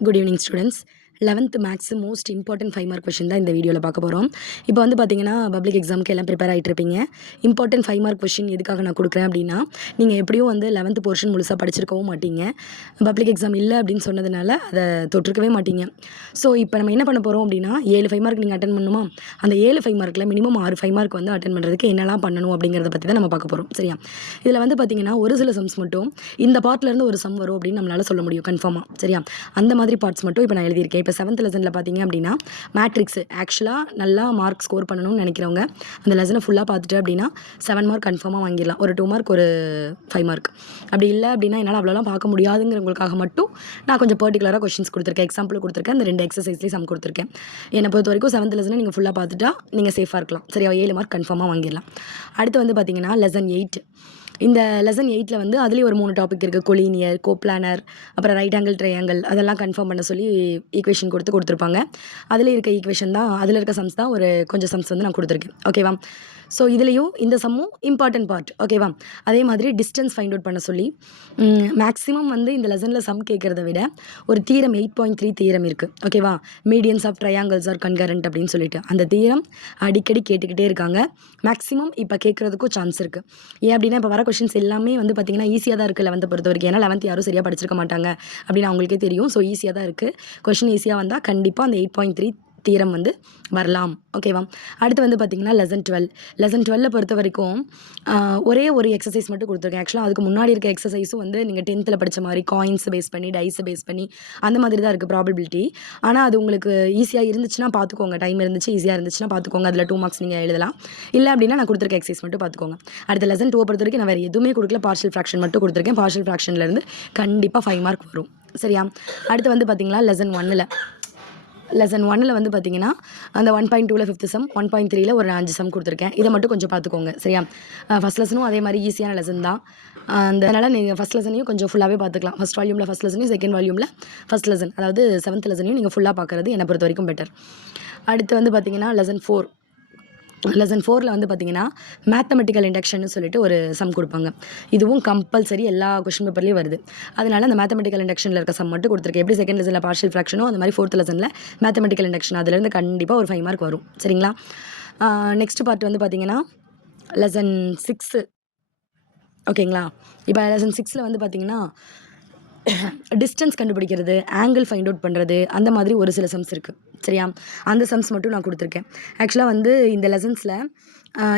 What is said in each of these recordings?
Good evening, students. 11th maths most important 5 mark question தான் இந்த வீடியோவில் பார்க்க போகிறோம். இப்போ வந்து பார்த்தீங்கன்னா பப்ளிக் எக்ஸாமுக்கு எல்லாம் ப்ரிப்பேர் ஆகிட்டு இருப்பீங்க. இம்பார்ட்டன்ட் 5 மார்க் கொஷின் எதுக்காக நான் கொடுக்குறேன் அப்படின்னா, நீங்கள் எப்படியும் வந்து 11th போர்ஷன் முழுசாக படிச்சிருக்கவும் மாட்டீங்க. பப்ளிக் எக்ஸாம் இல்லை அப்படின்னு சொன்னதுனால அதை தொட்டிருக்கவே மாட்டீங்க. ஸோ இப்போ நம்ம என்ன பண்ண போகிறோம் அப்படின்னா 7 5 மார்க் நீங்கள் அட்டன் பண்ணணுமா, அந்த 7 5 மார்க்கில் மினிமம் 6 5 மார்க் வந்து அட்டன் பண்ணுறதுக்கு என்னெல்லாம் பண்ணணும் அப்படிங்கிறத பற்றி தான் நம்ம பார்க்க போகிறோம். சரியா? இதில் வந்து பார்த்தீங்கன்னா ஒரு சில சம்ஸ் மட்டும் இந்த பார்ட்லேருந்து ஒரு சம் வரும் அப்படின்னு நம்மளால் சொல்ல முடியும் கன்ஃபார்மாக. சரியா? அந்த மாதிரி பார்ட்ஸ் மட்டும் இப்போ நான் எழுதியிருக்கேன். இப்போ 7th லெசனில் பார்த்தீங்க அப்படின்னா மேட்ரிக்ஸ் ஆக்சுவலாக நல்லா மார்க் ஸ்கோர் பண்ணணும்னு நினைக்கிறவங்க அந்த லெசனை ஃபுல்லாக பார்த்துட்டு அப்படின்னா 7 மார்க் கன்ஃபார்மாக வாங்கிடலாம். ஒரு 2 மார்க் ஒரு 5 மார்க். அப்படி இல்லை அப்படின்னா என்னால் அவ்வளோலாம் பார்க்க முடியாதுங்கிறவங்களுக்காக மட்டும் நான் கொஞ்சம் பர்டிகுலராக கொஷின்ஸ் கொடுத்துருக்கேன், எக்ஸாம்பிள் கொடுத்துருக்கேன், அந்த 2 எக்ஸசைஸ்லேயும் சம் கொடுத்துருக்கேன். என்னை பொறுத்த வரைக்கும் 7th லெசனை நீங்கள் ஃபுல்லாக பார்த்துட்டா நீங்கள் சேஃபாக இருக்கலாம். சரியா? 7 மார்க் கன்ஃபார்மாக வாங்கிடலாம். அடுத்து வந்து பார்த்தீங்கன்னா லெசன் 8. இந்த லெசன் 8ல் வந்து அதுலேயும் ஒரு 3 டாபிக் இருக்குது. கொலீனியர், கோப்ளானர், அப்புறம் ரைட் ஆங்கிள் ட்ரையாங்கிள், அதெல்லாம் கன்ஃபார்ம் பண்ண சொல்லி ஈக்குவேஷன் கொடுத்துருப்பாங்க. அதில் இருக்க ஈக்குவேஷன் தான், அதில் இருக்க சம்ஸ் தான் ஒரு கொஞ்சம் சம்ஸ் வந்து நான் கொடுத்துருக்கேன். ஓகேவா? ஸோ இதுலேயும் இந்த சம்மும் இம்பார்ட்டன்ட் பார்ட். ஓகேவா? அதே மாதிரி டிஸ்டன்ஸ் ஃபைண்ட் அவுட் பண்ண சொல்லி மேக்ஸிமம் வந்து இந்த லெசனில் சம் கேட்குறத விட ஒரு தீரம் 8.3 தீரம் இருக்குது. ஓகேவா? Medians of triangles are concurrent அப்படின்னு சொல்லிட்டு அந்த தீரம் அடிக்கடி கேட்டுக்கிட்டே இருக்காங்க. மேக்ஸிமம் இப்போ கேட்குறதுக்கும் சான்ஸ் இருக்குது. ஏன் அப்படின்னா இப்போ வர கொஷின்ஸ் எல்லாமே வந்து பார்த்திங்கன்னா ஈஸியாக தான் இருக்குது 11th பொறுத்த வரைக்கும். ஏன்னா 11th யாரும் சரியாக படிச்சிருக்க மாட்டாங்க அப்படின்னு அவங்களுக்கே தெரியும். ஸோ ஈஸியாக தான் இருக்குது. கொஷின் ஈஸியாக வந்தால் கண்டிப்பாக அந்த 8.3 தீரம் வந்து வரலாம். ஓகேவா? அடுத்து வந்து பார்த்திங்கன்னா லெசன் 12 பொறுத்த வரைக்கும் ஒரே ஒரு எக்ஸசைஸ் மட்டும் கொடுத்துருக்கேன். ஆக்சுவலாக அதுக்கு முன்னாடி இருக்க எக்ஸசைஸும் வந்து நீங்கள் 10th படித்த மாதிரி காயின்ஸை பேஸ் பண்ணி டைஸை பேஸ் பண்ணி அந்த மாதிரி தான் இருக்குது ப்ராபபிலிட்டி. ஆனால் அது உங்களுக்கு ஈஸியாக இருந்துச்சுன்னா பார்த்துக்கோங்க, டைம் இருந்துச்சு ஈஸியாக இருந்துச்சுன்னா பார்த்துக்கோங்க, அதில் 2 மார்க்ஸ் நீங்கள் எழுதலாம். இல்லை அப்படின்னா நான் கொடுத்துருக்க எக்ஸசைஸ் மட்டும் பார்த்துக்கோங்க. அடுத்த லெசன் 2 பொறுத்த வரைக்கும் நான் வேறு எதுவுமே கொடுக்கல, பார்ஷியல் ஃப்ராக்ஷன் மட்டும் கொடுத்துருக்கேன். பார்ஷியல் ஃப்ராக்ஷன்லேருந்து கண்டிப்பாக 5 மார்க் வரும். சரியா? அடுத்து வந்து பார்த்திங்கன்னா லெசன் 1ல் வந்து பார்த்தீங்கன்னா அந்த 1.2ல் 5th சம், 1.3ல் ஒரு 5 சம் கொடுத்துருக்கேன். இதை மட்டும் கொஞ்சம் பார்த்துக்கோங்க. சரியா? ஃபஸ்ட் லெசனும் அதே மாதிரி ஈஸியான லெசன் தான். அதனால் நீங்கள் ஃபஸ்ட் லெசனையும் கொஞ்சம் ஃபுல்லாகவே பார்த்துக்கலாம். ஃபஸ்ட் வால்யூமில் ஃபஸ்ட் லெசனையும், செகண்ட் வால்யூமில் ஃபஸ்ட் லெசன், அதாவது 7th லெசனையும் நீங்கள் ஃபுல்லாக பார்க்குறது என்னை பொறுத்த வரைக்கும் பெட்டர். அடுத்து வந்து பார்த்தீங்கன்னா லெசன் 4ல் வந்து பார்த்தீங்கன்னா மேத்தமெட்டிக்கல் இண்டக்ஷன் சொல்லிட்டு ஒரு சம் கொடுப்பாங்க. இதுவும் கம்பல்சரி எல்லா கொஷின் பேப்பர்லேயும் வருது. அதனால் அந்த மேத்தமெட்டிக்கல் இண்டக்ஷனில் இருக்க சம் மட்டும் கொடுத்துருக்கேன். எப்படி செகண்ட் லெசனில் பார்ஷியல் ஃப்ராக்ஷனோ அந்த மாதிரி 4th லெசனில் மேத்தமெட்டிக்கல் இண்டக்ஷன், அதுலேருந்து கண்டிப்பாக ஒரு 5 மார்க் வரும். சரிங்களா? நெக்ஸ்ட் பார்ட் வந்து பார்த்தீங்கன்னா லெசன் 6. ஓகேங்களா? இப்போ லெசன் 6ல் வந்து பார்த்தீங்கன்னா டிஸ்டன்ஸ் கண்டுபிடிக்கிறது, ஆங்கிள் ஃபைண்ட் அவுட் பண்ணுறது, அந்த மாதிரி ஒரு சில சம்ஸ் இருக்குது. சரியா? அந்த சம்ஸ் மட்டும் நான் கொடுத்துருக்கேன். ஆக்சுவலாக வந்து இந்த லெசன்ஸில்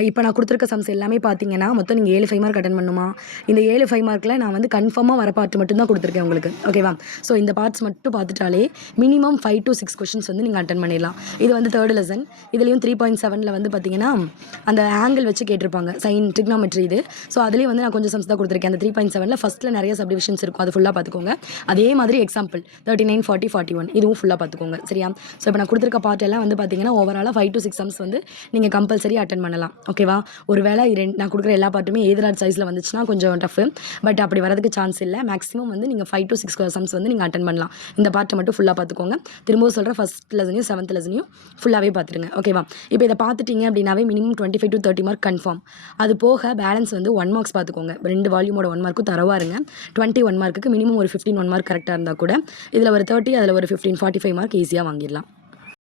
இப்போ நான் கொடுத்துருக்க சம்ஸ் எல்லாமே பார்த்தீங்கன்னா மொத்தம் நீங்கள் 7 5 மார்க் அட்டன் பண்ணுமா, இந்த 7 5 மார்க்கில் நான் வந்து கன்ஃபார்மாக வர பார்ட் மட்டும் தான் கொடுத்துருக்கேன் உங்களுக்கு. ஓகேவா? ஸோ இந்த பார்ட்ஸ் மட்டும் பார்த்துட்டாலே மினிமம் 5 to 6 கொஷின்ஸ் வந்து நீங்கள் அட்டன் பண்ணிடலாம். இது வந்து 3rd லெசன். இதுலேயும் 3.7ல் வந்து பார்த்தீங்கன்னா அந்த ஆங்கிள் வச்சு கேட்டிருப்பாங்க, சைன் ட்ரிக்னாமெட்ரி இது. ஸோ அதுலேயும் வந்து நான் கொஞ்சம் சம்ஸ் தான் கொடுத்துருக்கேன். அந்த 3.7ல் ஃபஸ்ட்டில் நிறைய சப்டிவிஷன்ஸ் இருக்கும், அது ஃபுல்லாக பார்த்துக்கோங்க. அதே மாதிரி எக்ஸாம்பிள் 39 40 41 இதுவும் ஃபுல்லாக பார்த்துக்கோங்க. சரியா? ஸோ இப்போ நான் கொடுத்துருக்க பார்ட் எல்லாம் வந்து பார்த்தீங்கன்னா ஓவராலாக 5 to 6 சம்ஸ் வந்து நீங்கள் கம்பல்சரி அட்டன் பண்ணலாம். ஓகேவா? ஒரு வேளை நான் கொடுக்குற எல்லா பார்ட்டுமே எதிராட் சைஸில் வந்துச்சுன்னா கொஞ்சம் டஃப், பட் அப்படி வரதுக்கு சான்ஸ் இல்லை. மேக்ஸிமம் வந்து நீங்கள் 5 to 6 சம்ஸ் வந்து நீங்கள் அட்டன் பண்ணலாம். இந்த பார்ட்டை மட்டும் ஃபுல்லாக பார்த்துக்கோங்க. திரும்பவும் சொல்கிறேன், ஃபஸ்ட் லெசனையும் 7th லெசனையும் ஃபுல்லாகவே பார்த்துருங்க. ஓகேவா? இப்போ இதை பார்த்துட்டீங்க அப்படின்னாவே மினிமம் 25 to 30 மார்க் கன்ஃபார்ம். அது போக பேலன்ஸ் வந்து 1 மார்க்ஸ் பார்த்துக்கோங்க. 2 வால்யூமோட 1 மார்க்கும் தரவா இருங்க. 21 மார்க்குக்கு மினிமம் ஒரு 15 1 மார்க் கரெக்டாக இருந்தால் கூட இதில் ஒரு 30, அதில் ஒரு 15 45 மார்க் ஈஸியாக வாங்கிடலாம்.